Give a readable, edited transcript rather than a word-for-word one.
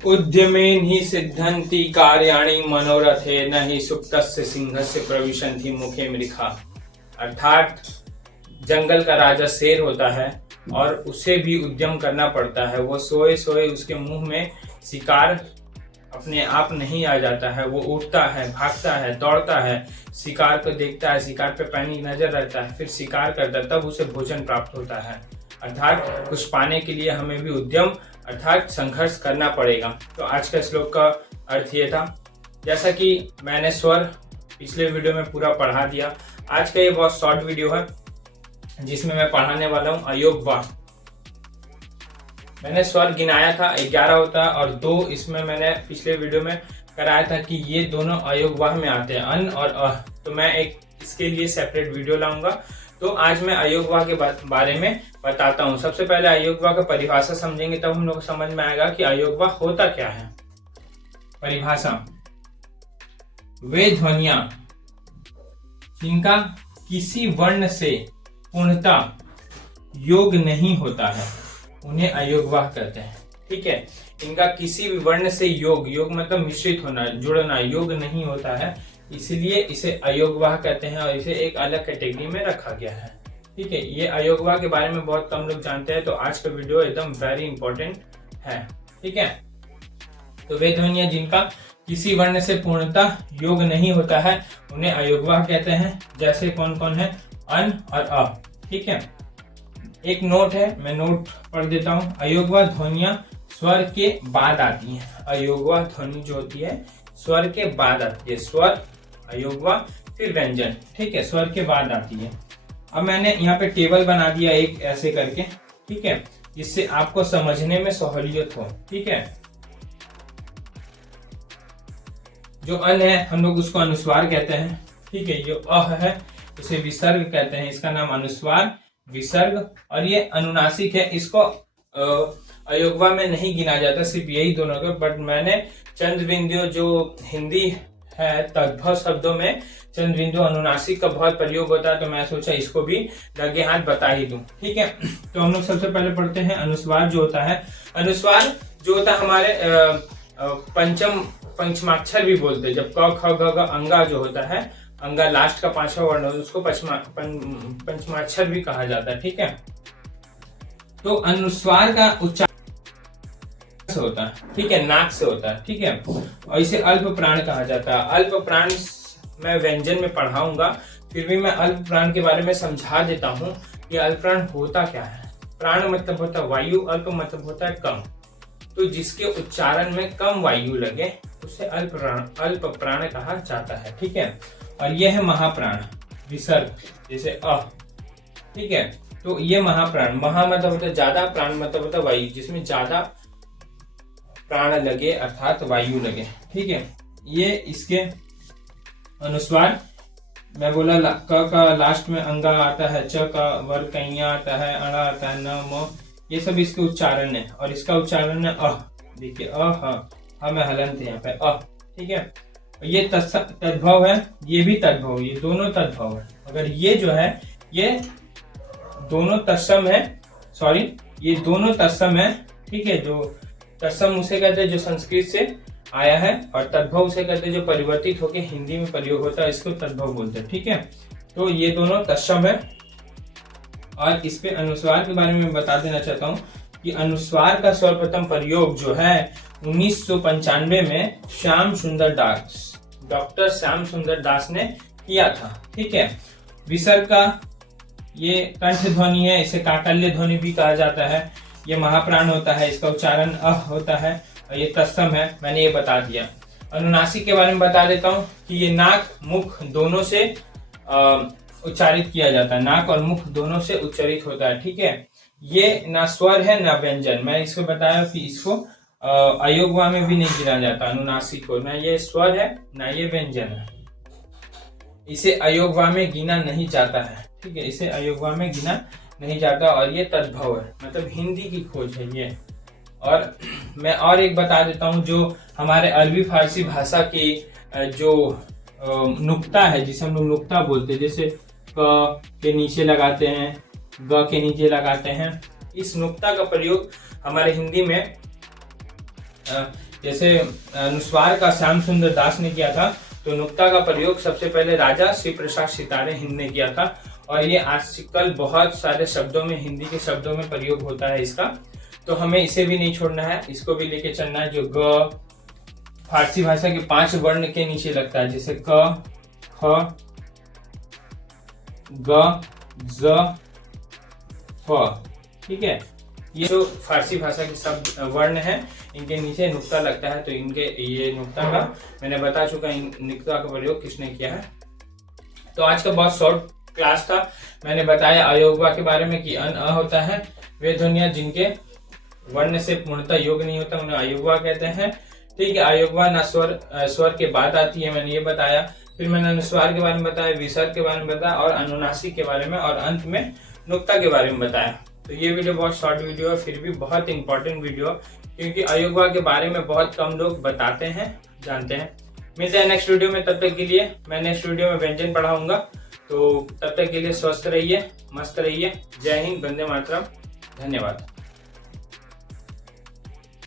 उद्यमेन ही सिद्धन्ति कार्याणि मनोरथे न ही सुप्तस्य सिंहस्य प्रविशन्ति मुखे मृखा। अर्थात जंगल का राजा शेर होता है और उसे भी उद्यम करना पड़ता है। वो सोए सोए उसके मुंह में शिकार अपने आप नहीं आ जाता है। वो उठता है, भागता है, दौड़ता है, शिकार को देखता है, शिकार पे पैनी नजर रहता है, फिर शिकार करता है, तब उसे भोजन प्राप्त होता है। अर्थात कुछ पाने के लिए हमें भी उद्यम अर्थात संघर्ष करना पड़ेगा। तो आज का श्लोक का अर्थ ये था। जैसा कि मैंने स्वर पिछले वीडियो में पूरा पढ़ा दिया, आज का ये बहुत शॉर्ट वीडियो है जिसमें मैं पढ़ाने वाला हूँ अयोगवाह। मैंने स्वर गिनाया था 11 होता है और 2 इसमें मैंने पिछले वीडियो में कराया था कि ये दोनों अयोगवाह में आते हैं, अन और अह। तो मैं एक इसके लिए सेपरेट वीडियो लाऊंगा। तो आज मैं अयोगवाह के बारे में बताता हूँ। सबसे पहले अयोगवाह का परिभाषा समझेंगे, तब हम लोग को समझ में आएगा कि अयोगवाह होता क्या है। परिभाषा: वे ध्वनियां जिनका किसी वर्ण से पूर्णतः योग नहीं होता है उन्हें अयोगवाह कहते हैं। ठीक है, इनका किसी भी वर्ण से योग मतलब मिश्रित होना, जुड़ना, योग नहीं होता है, इसलिए इसे अयोगवाह कहते हैं और इसे एक अलग कैटेगरी में रखा गया है। ठीक है, ये अयोगवाह के बारे में बहुत कम लोग जानते हैं, तो आज का वीडियो एकदम वेरी इंपॉर्टेंट है। ठीक है, तो वे ध्वनियां जिनका किसी वर्ण से पूर्णतः योग नहीं होता है उन्हें अयोगवाह कहते हैं। जैसे कौन कौन है? अन और अ। ठीक है, एक नोट है, मैं नोट पढ़ देता हूँ। अयोगवाह ध्वनियां स्वर के बाद आती हैं। अयोगवाह ध्वनि जो होती है स्वर के बाद आती है। स्वर, अयोगवाह, फिर व्यंजन। ठीक है, स्वर के बाद आती है। अब मैंने यहाँ पे टेबल बना दिया एक ऐसे करके, ठीक है, जिससे आपको समझने में सहूलियत हो। ठीक है, जो अन है हम लोग उसको अनुस्वार कहते हैं। ठीक है, जो अह है उसे विसर्ग कहते हैं। इसका नाम अनुस्वार, विसर्ग, और ये अनुनासिक है। इसको अयोगवाह में नहीं गिना जाता, सिर्फ यही दोनों का। बट मैंने चंद्रबिंदु जो हिंदी है तद्भव शब्दों में चंद्रबिंदु अनुनासिक का बहुत प्रयोग होता है, तो मैं सोचा इसको भी लगे हाथ बता ही दूं। ठीक है, तो हम लोग सबसे पहले पढ़ते हैं अनुस्वार जो होता है। अनुस्वार जो होता है हमारे पंचमाक्षर भी बोलते हैं। जब क ख ग घ अंगा जो होता है, अंगा लास्ट का 5वां वर्ण होता है, उसको पंचमाक्षर भी कहा जाता है। ठीक है, तो अनुस्वार का उच्चारण से होता है। ठीक है, नाक से होता है। ठीक है, और इसे अल्प प्राण कहा जाता है। अल्प प्राण मैं व्यंजन में पढ़ाऊंगा, फिर भी मैं अल्प प्राण के बारे में समझा देता हूँ कि अल्प प्राण होता क्या है। प्राण मतलब होता है वायु, अल्प मतलब होता है कम। तो जिसके उच्चारण में कम वायु लगे उसे अल्प प्राण कहा जाता है। ठीक है, और यह है महाप्राण, विसर्ग, जैसे अ। ठीक है, तो ये महाप्राण, महा मतलब होता है ज्यादा, प्राण मतलब होता है वायु, जिसमें ज्यादा प्राण लगे अर्थात वायु लगे। ठीक है, ये इसके अनुस्वार मैं बोला क का लास्ट में अंगा आता है, च का वर्ग कैया आता है, अड़ा आता है, न म, ये सब इसके उच्चारण है। और इसका उच्चारण है अह। देखिए अह में हलंत है यहाँ पे अह। ठीक है, ये तद्भव है, ये भी तद्भव, ये दोनों तद्भव है। अगर ये जो है ये दोनों तत्सम है, सॉरी ये दोनों तत्सम है। ठीक है, जो तत्सम उसे कहते हैं जो संस्कृत से आया है, और तद्भव उसे कहते हैं जो परिवर्तित होकर हिंदी में प्रयोग होता है, इसको तद्भव बोलते हैं। ठीक है, तो ये दोनों तत्सम है। और इस पे अनुस्वार के बारे में बता देना चाहता हूँ कि अनुस्वार का सर्वप्रथम प्रयोग जो है 1995 में श्याम सुंदर दास, डॉक्टर श्याम सुंदर दास ने किया था। ठीक है, विसर्ग का ये कंठ ध्वनि है, इसे काकल्य ध्वनि भी कहा जाता है। ये महाप्राण होता है, इसका उच्चारण अह होता है, और ये तत्सम है, मैंने ये बता दिया। अनुनासिक के बारे में बता देता हूँ कि ये नाक मुख दोनों से उच्चारित किया जाता है। नाक और मुख दोनों से उच्चारित होता है। ठीक है, ये ना स्वर है ना व्यंजन। मैं इसको बताया कि इसको अयोगवाह में भी नहीं गिना जाता अनुनासिक को, ना ये स्वर है ना ये व्यंजन है, इसे अयोगवाह में गिना नहीं जाता है। ठीक है, इसे अयोगवाह में गिना नहीं जाता, और ये तद्भव है, मतलब हिंदी की खोज है ये। और मैं और एक बता देता हूँ, जो हमारे अरबी फारसी भाषा की जो नुक्ता है, जिसे हम लोग नुक्ता बोलते हैं, जैसे क के नीचे लगाते हैं, ग के नीचे लगाते हैं, इस नुक्ता का प्रयोग हमारे हिंदी में जैसे अनुस्वार का श्याम सुंदर दास ने किया था, तो नुक्ता का प्रयोग सबसे पहले राजा शिव प्रसाद सितारे हिंद ने किया था, और ये आजकल बहुत सारे शब्दों में, हिंदी के शब्दों में प्रयोग होता है इसका। तो हमें इसे भी नहीं छोड़ना है, इसको भी लेके चलना है। जो ग फारसी भाषा के 5 वर्ण के नीचे लगता है, जैसे क, ख, ग, ज, फ, ठीक है। ये जो फारसी भाषा के शब्द वर्ण हैं, इनके नीचे नुक्ता लगता है, तो इनके ये नुक्ता का मैंने बता चुका, इन नुक्ता का प्रयोग किसने किया है। तो आज का बहुत शॉर्ट क्लास था। मैंने बताया अयोगवा के बारे में कि अन होता है वे ध्वनियां जिनके वर्ण से पूर्णतः योग नहीं होता, उन्हें अयोगवा कहते हैं, ठीक है। अयोगवा ना स्वर के बाद आती है, मैंने ये बताया। फिर मैंने अनुस्वार के बारे में बताया, विसर्ग के बारे में बताया, और अनुनासिक के बारे में, और अंत में नुक्ता के बारे में बताया। तो ये वीडियो बहुत शॉर्ट वीडियो है, फिर भी बहुत इंपॉर्टेंट वीडियो, क्योंकि अयोगवा के बारे में बहुत कम लोग बताते हैं, जानते हैं। मिलते हैं नेक्स्ट वीडियो में, तब तक के लिए मैं नेक्स्ट वीडियो में व्यंजन पढ़ाऊंगा। तो तब तक के लिए स्वस्थ रहिए, मस्त रहिए। जय हिंद, वंदे मातरम, धन्यवाद।